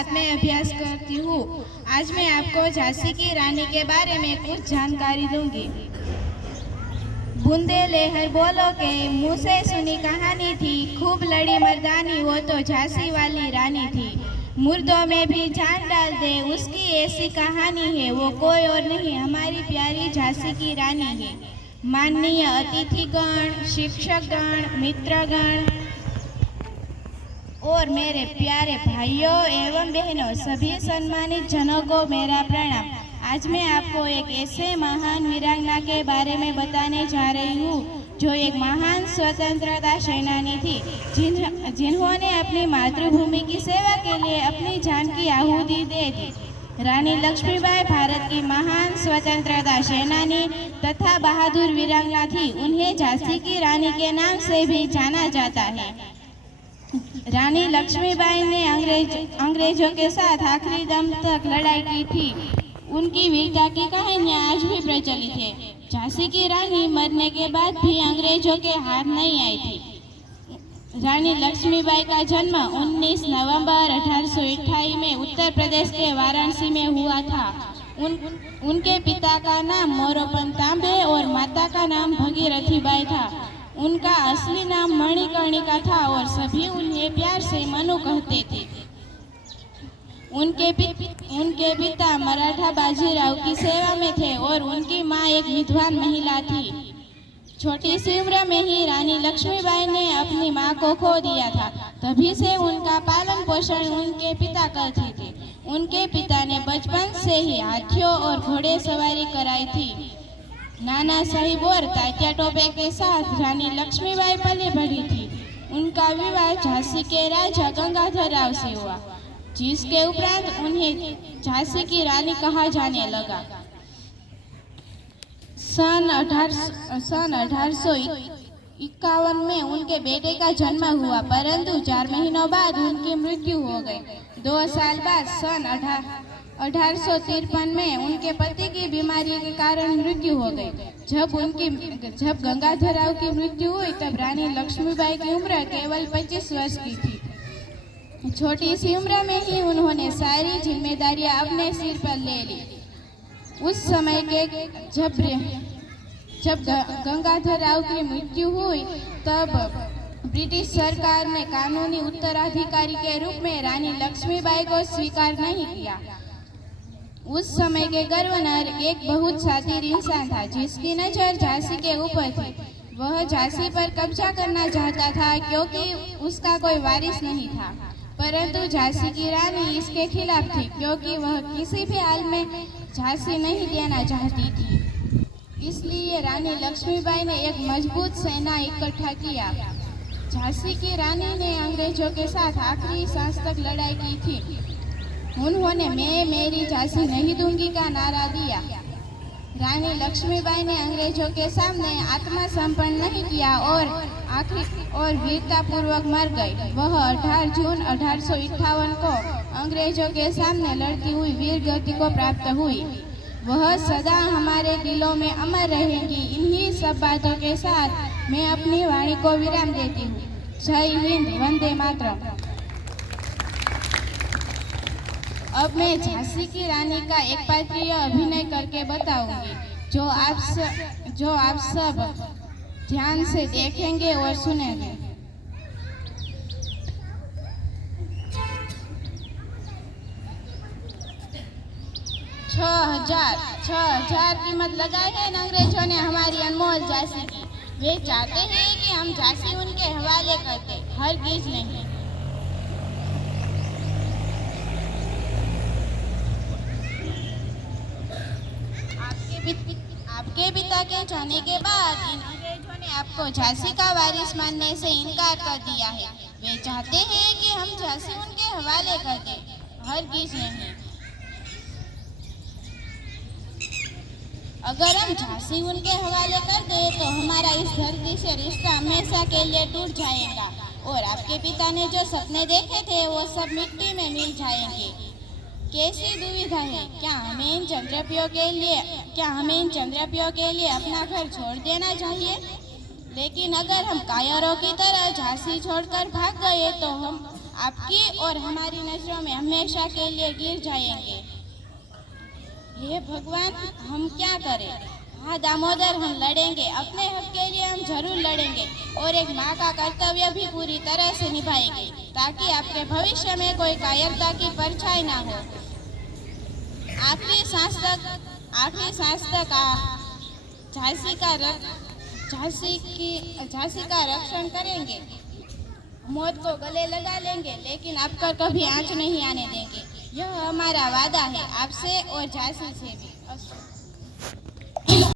साथ में अभ्यास करती हूँ। आज मैं आपको झांसी की रानी के बारे में कुछ जानकारी दूंगी। बूंदे लहर बोलो के मुँह से सुनी कहानी थी, खूब लड़ी मर्दानी वो तो झांसी वाली रानी थी। मुर्दों में भी जान डाल दे उसकी ऐसी कहानी है, वो कोई और नहीं हमारी प्यारी झांसी की रानी है। माननीय अतिथिगण, शिक्षकगण, मित्रगण और मेरे प्यारे भाइयों एवं बहनों, सभी सम्मानित जनों को मेरा प्रणाम। आज मैं आपको एक ऐसे महान वीरांगना के बारे में बताने जा रही हूँ जो एक महान स्वतंत्रता सेनानी थी, जिन्होंने अपनी मातृभूमि की सेवा के लिए अपनी जान की आहुति दे दी। रानी लक्ष्मीबाई भारत की महान स्वतंत्रता सेनानी तथा बहादुर वीरांगना थी। उन्हें झांसी की रानी के नाम से भी जाना जाता है। रानी लक्ष्मीबाई ने अंग्रेजों के साथ आखिरी दम तक लड़ाई की थी। उनकी वीरता की कहानियां आज भी प्रचलित है। झांसी की रानी मरने के बाद भी अंग्रेजों के हाथ नहीं आई थी। रानी लक्ष्मीबाई का जन्म 19 नवंबर 1828 में उत्तर प्रदेश के वाराणसी में हुआ था। उनके पिता का नाम मोरोपंत तांबे और माता का नाम भगीरथी बाई था। उनका असली नाम मणिकर्णिका था और सभी उन्हें प्यार से मनु कहते थे। उनके पिता मराठा बाजीराव की सेवा में थे और उनकी माँ एक विद्वान महिला थी। छोटी सी उम्र में ही रानी लक्ष्मीबाई ने अपनी माँ को खो दिया था। तभी से उनका पालन पोषण उनके पिता करते थे। उनके पिता ने बचपन से ही हाथियों और घोड़े सवारी कराई थी। नाना साहिब और तात्या टोपे के साथ रानी लक्ष्मीबाई पले बढ़ी थी। उनका विवाह झांसी के राजा गंगाधर राव से हुआ, जिसके उपरांत उन्हें झांसी की रानी कहा जाने लगा। सन 1851 में उनके बेटे का जन्म हुआ, परंतु 4 महीनों बाद उनकी मृत्यु हो गई। 2 साल बाद सन 1853 में उनके पति की बीमारी के कारण मृत्यु हो गई। जब गंगाधर राव की मृत्यु हुई तब रानी लक्ष्मीबाई की उम्र केवल 25 वर्ष की थी। छोटी सी उम्र में ही उन्होंने सारी जिम्मेदारियां अपने सिर पर ले ली। उस समय के जब गंगाधर राव की मृत्यु हुई तब ब्रिटिश सरकार ने कानूनी उत्तराधिकारी के रूप में रानी लक्ष्मीबाई को स्वीकार नहीं किया। उस समय के गवर्नर एक बहुत शातिर इंसान था, जिसकी नजर झांसी के ऊपर थी। वह झांसी पर कब्जा करना चाहता था क्योंकि उसका कोई वारिस नहीं था, परंतु झांसी की रानी इसके खिलाफ थी क्योंकि वह किसी भी हाल में झांसी नहीं देना चाहती थी। इसलिए रानी लक्ष्मीबाई ने एक मजबूत सेना इकट्ठा किया। झांसी की रानी ने अंग्रेजों के साथ आखिरी सांस तक लड़ाई की थी। उन्होंने मैं मेरी झांसी नहीं दूंगी का नारा दिया। रानी लक्ष्मीबाई ने अंग्रेजों के सामने आत्मसमर्पण नहीं किया और वीरता पूर्वक मर गई। वह 18 जून 1858 को अंग्रेजों के सामने लड़ती हुई वीर गति को प्राप्त हुई। वह सदा हमारे दिलों में अमर रहेंगी। इन्हीं सब बातों के साथ मैं अपनी वाणी को विराम देती हूँ। जय हिंद, वंदे मातरम। अब मैं झांसी की रानी का एक पात्रीय अभिनय करके बताऊंगी, जो आप सब ध्यान से देखेंगे और सुनेंगे। 6,000 कीमत लगाई है अंग्रेजों ने हमारी अनमोल झांसी की। वे चाहते हैं कि हम झांसी उनके हवाले करते, हरगिज नहीं। आपके पिता के जाने के बाद इन अंग्रेजों ने आपको झांसी का वारिस मानने से इनकार कर दिया है। वे चाहते हैं कि हम झांसी उनके हवाले कर दें, हरगिज नहीं। अगर हम झांसी उनके हवाले कर दें तो हमारा इस धरती से रिश्ता हमेशा के लिए टूट जाएगा और आपके पिता ने जो सपने देखे थे वो सब मिट्टी में मिल जाएंगे। कैसी दुविधा है, क्या हमें इन चंद्रपियों के लिए अपना घर छोड़ देना चाहिए? लेकिन अगर हम कायरों की तरह झांसी छोड़कर भाग गए तो हम आपकी और हमारी नजरों में हमेशा के लिए गिर जाएंगे। हे भगवान, हम क्या करें? हाँ दामोदर, हम लड़ेंगे, अपने हक के लिए हम जरूर लड़ेंगे और एक माँ का कर्तव्य भी पूरी तरह से निभाएंगे ताकि आपके भविष्य में कोई कायरता की परछाई ना हो। आखिरी सांस तक झांसी का रक्षण करेंगे, मौत को गले लगा लेंगे, लेकिन आप पर कभी आंच नहीं आने देंगे। यह हमारा वादा है आपसे और झांसी से भी।